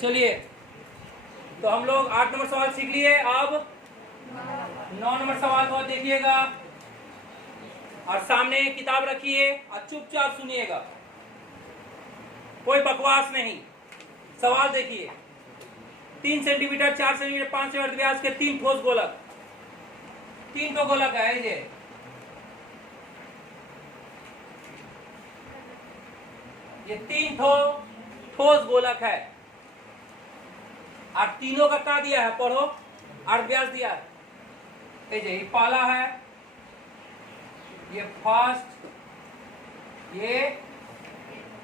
चलिए, तो हम लोग 8 नंबर सवाल सीख लिए। अब 9 नंबर सवाल को देखिएगा और सामने किताब रखिए और चुपचाप सुनिएगा, कोई बकवास नहीं। सवाल देखिए, 3 सेंटीमीटर, 4 सेंटीमीटर, 5 सेंटीमीटर व्यास के 3 ठोस गोलक, 3 तो गोलक है ये 3 ठोस गोलक है और तीनों का क्या दिया है, पढ़ो। अर्ध व्यास दिया है, ये पहला है, ये फर्स्ट, ये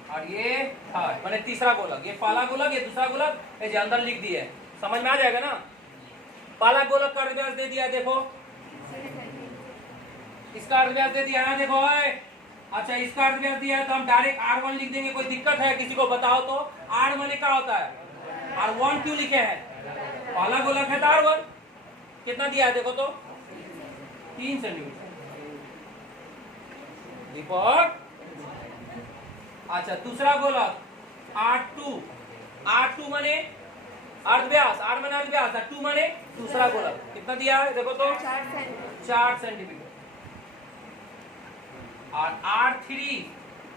और ये थर्ड, मैंने तीसरा गोलक। ये पहला गोलक, ये दूसरा गोलक, ये अंदर लिख दिया है, समझ में आ जाएगा ना। पहला गोलक का अर्ध व्यास दे दिया, देखो इसका अर्ध व्यास दे दिया है, देखो है। अच्छा, इसका अर्ध व्यास दिया है तो हम डायरेक्ट R1 लिख देंगे, कोई दिक्कत है किसी को बताओ तो। R माने क्या होता है, R1 क्यों लिखे हैं, पहला गोलक है तो R1 कितना दिया है देखो तो 3 सेंटीमीटर। रिपोर्ट। अच्छा, दूसरा गोलक R2 माने अर्ध व्यास, R माने अर्ध व्यास, 2 माने दूसरा गोलक, कितना दिया है देखो तो 4 सेंटीमीटर। और R3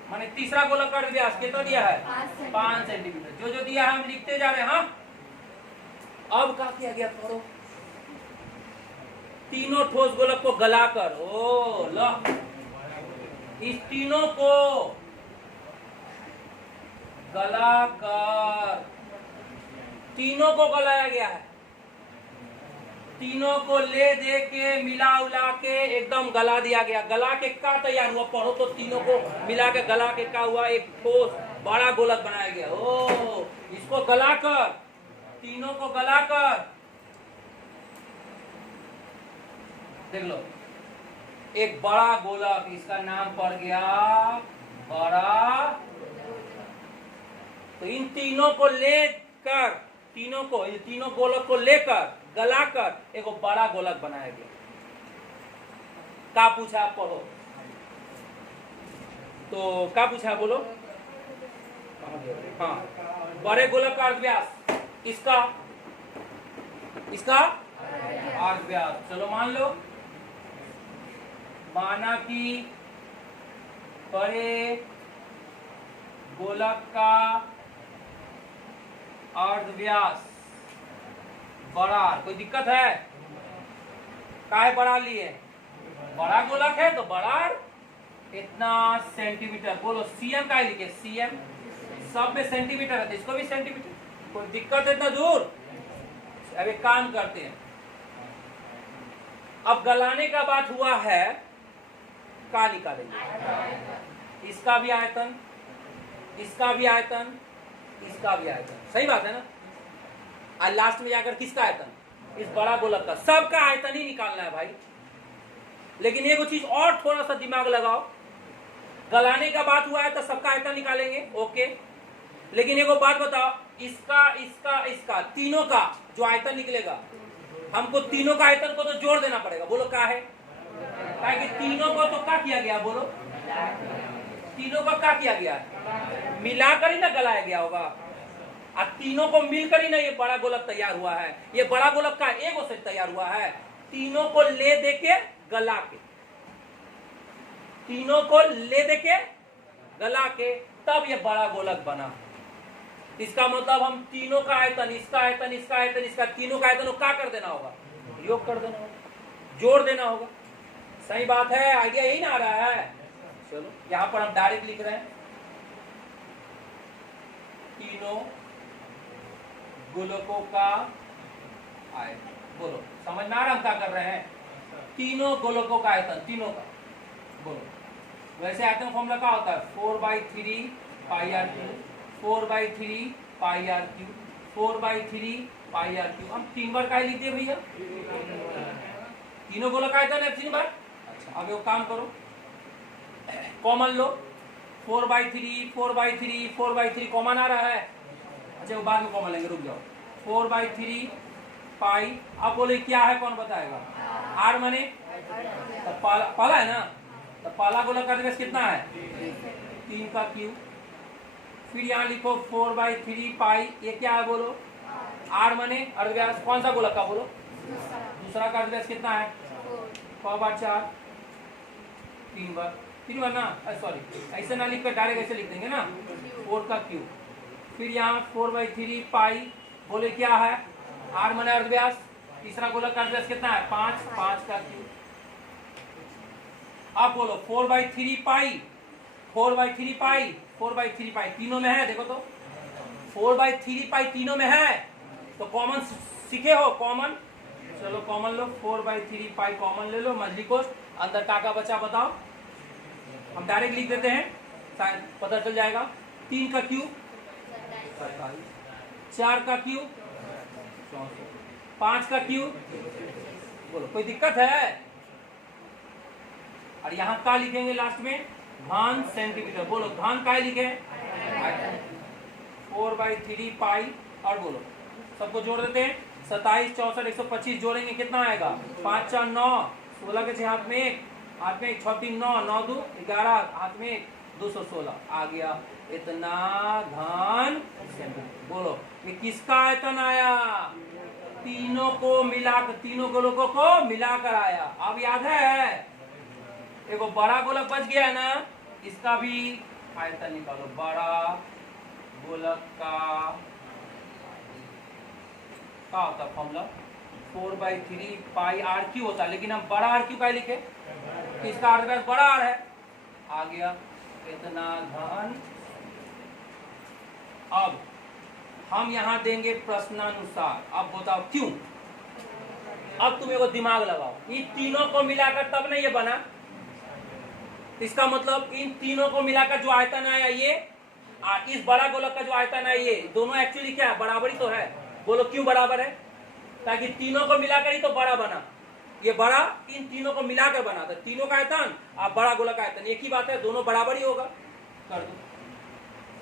माने तीसरा गोलक का अर्ध व्यास कितना दिया है 5 सेंटीमीटर। जो जो दिया है हम लिखते जा रहे हैं। हाँ, अब क्या किया गया, पढ़ो। तीनों ठोस गोलक को गलाकर, ओ लो, इस तीनों को गलाकर, तीनों को गलाया गया है, तीनों को ले दे के मिला उला के एकदम गला दिया गया। गला के क्या तैयार हुआ, पढ़ो तो। तीनों को मिला के गला के क्या हुआ, एक ठोस बड़ा गोलक बनाया गया। ओ, इसको गलाकर, तीनों को गलाकर, देख लो, एक बड़ा गोलक, इसका नाम पड़ गया बड़ा। तो इन तीनों को लेकर, ये तीनों गोलक को लेकर गलाकर एक बड़ा गोलक बनाया गया। क्या पूछा, पढ़ो तो। क्या पूछा बोलो। हाँ, बड़े गोलक का अर्ध व्यास, इसका अर्ध व्यास, चलो मान लो, माना कि बड़े गोलक का अर्ध व्यास बड़ा, कोई दिक्कत है, काहे बड़ा लिए, बड़ा गोलक है तो बड़ा इतना सेंटीमीटर। बोलो सीएम का लिखे, सीएम सब में सेंटीमीटर है तो इसको भी सेंटीमीटर, कोई दिक्कत है इतना दूर। अब एक काम करते हैं, अब गलाने का बात हुआ है, का निकालेंगे, इसका भी आयतन, इसका भी आयतन, इसका भी आयतन, सही बात है ना। और लास्ट में जाकर किसका आयतन, इस बड़ा गोलक का, सबका आयतन ही निकालना है भाई। लेकिन एक चीज और थोड़ा सा दिमाग लगाओ, गलाने का बात हुआ है तो सबका आयतन निकालेंगे, ओके। लेकिन एक बात बताओ, इसका तीनों का जो आयतन निकलेगा, हमको तीनों का आयतन को तो जोड़ देना पड़ेगा। बोलो क्या है, कि तीनों को तो क्या किया गया, बोलो तीनों का क्या किया गया, मिलाकर ही ना गलाया गया होगा। और तीनों को मिलकर ही ना ये बड़ा गोलक तैयार हुआ है। ये बड़ा गोलक का एगो से तैयार हुआ है, तीनों को ले दे के गला के, तीनों को ले दे के गला के, तब ये बड़ा गोलक बना। इसका मतलब हम तीनों का आयतन, इसका आयतन, इसका आयतन, इसका, तीनों का आयतन को क्या कर देना होगा, योग कर देना होगा, जोड़ देना होगा। सही बात है, आइडिया यही ना आ रहा है। चलो यहां पर हम डायरेक्ट लिख रहे हैं, तीनों गोलकों का आयतन। बोलो समझ में आ रहा हम क्या कर रहे हैं, तीनों गोलकों का आयतन, तीनों का। बोलो वैसे आयतन फॉर्मूला क्या होता है, 4/3 pi r cube, 4/3 pi r cube, 4/3 pi r cube. हम 3 बार का लिख दिए भैया, तीनों गोलक का आयतन है 3 बार। अच्छा, अब एक काम करो, कॉमन लो, 4/3 4/3 4/3 कॉमन आ रहा है। अच्छा, वो बाद में कॉमन लेंगे, रुक जाओ। 4/3 पाई, अब बोले क्या है, कौन बताएगा, आर माने तो पाला है ना, तो पाला गोलक का अर्ध व्यास कितना है, 3 का क्यूब, फिर यहाँ लिखो 4/3 पाई, ये क्या है बोलो? आर माने अर्धव्यास, कौन सा गोलक का बोलो? दूसरा का अर्धव्यास कितना है? 4 बार 4, 3 बार, 3 बार ना, सॉरी ऐसे ना लिख कर डायरेक्ट ऐसे लिख देंगे ना, 4 का क्यूब। फिर यहाँ 4/3 पाई, बोले क्या है? आर माने अर्धव्यास, तीसरा गोलक का अर्धव्यास कितना है? 5, 5 का क्यूब। अब बोलो 4/3 पाई, 4/3 पाई, 4/3 पाई तीनों में है, देखो तो 4/3 पाई तीनों में है, तो कॉमन सीखे हो? कॉमन, चलो कॉमन लो, 4/3 पाई कॉमन ले लो, मजली को अंदर का बचा बताओ, हम डायरेक्ट लिख देते हैं, शायद पता चल जाएगा। 3 का क्यूब 47, 4 का क्यूब 64, 5 का क्यूब, बोलो कोई दिक्कत है? और यहाँ का लिखेंगे लास्ट में, घन सेंटीमीटर, बोलो घन का लिखे? 4/3 पाई, और बोलो सबको जोड़ देते हैं, 27, 64, 125 जोड़ेंगे कितना आएगा? 5 4 9, 16 के 6 हाथ में 1, हाथ में 1, 6 3 9, 9 2 11, हाथ में 216 आ गया, इतना घन सेंटीमीटर। बोलो ये किसका आयतन आया? तीनों को मिलाकर, तीनों गोलकों को मिलाकर आया। अब याद है, देखो बड़ा गोलक बच गया है ना, इसका भी आयतन निकालो। बड़ा गोलक का क्या होता है फॉर्मूला? 4/3 पाई आर क्यू होता है, लेकिन हम बड़ा आर क्यू का लिखे, इसका अर्धव्यास बड़ा आर है, आ गया इतना घन। अब हम यहां देंगे प्रश्नानुसार, अब बताओ क्यों? अब तुम एगो दिमाग लगाओ, इन तीनों को मिलाकर तब नहीं ये बना, इसका मतलब इन तीनों को मिलाकर जो आयतन आया ये, और इस बड़ा गोलक का जो आयतन है ये, दोनों एक्चुअली क्या है? बराबरी तो है। बोलो क्यों बराबर है? ताकि तीनों को मिलाकर ही तो बड़ा बना, ये बड़ा इन तीनों को मिलाकर बना था, तीनों का आयतन और बड़ा गोलक का आयतन एक ही बात है, दोनों बराबर ही होगा। कर दो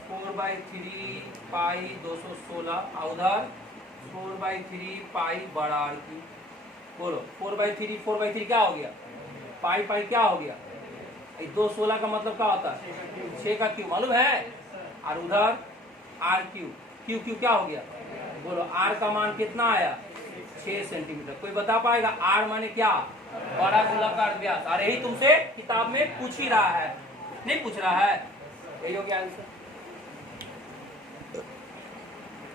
4/3 पाई 216, उधर 4/3 पाई बड़ा आर की, बोलो 4/3, 4/3 क्या हो गया? पाई पाई क्या हो गया? 216 का मतलब क्या होता है? 6 का क्यूब, मालूम है? और उधर आर क्यूब, क्यू क्यू क्या हो गया? बोलो आर का मान कितना आया? 6 सेंटीमीटर। कोई बता पाएगा आर माने क्या? बड़ा गोलक का अर्धव्यास। अरे यही तुमसे किताब में पूछ ही रहा है, नहीं पूछ रहा है? यही हो गया आंसर।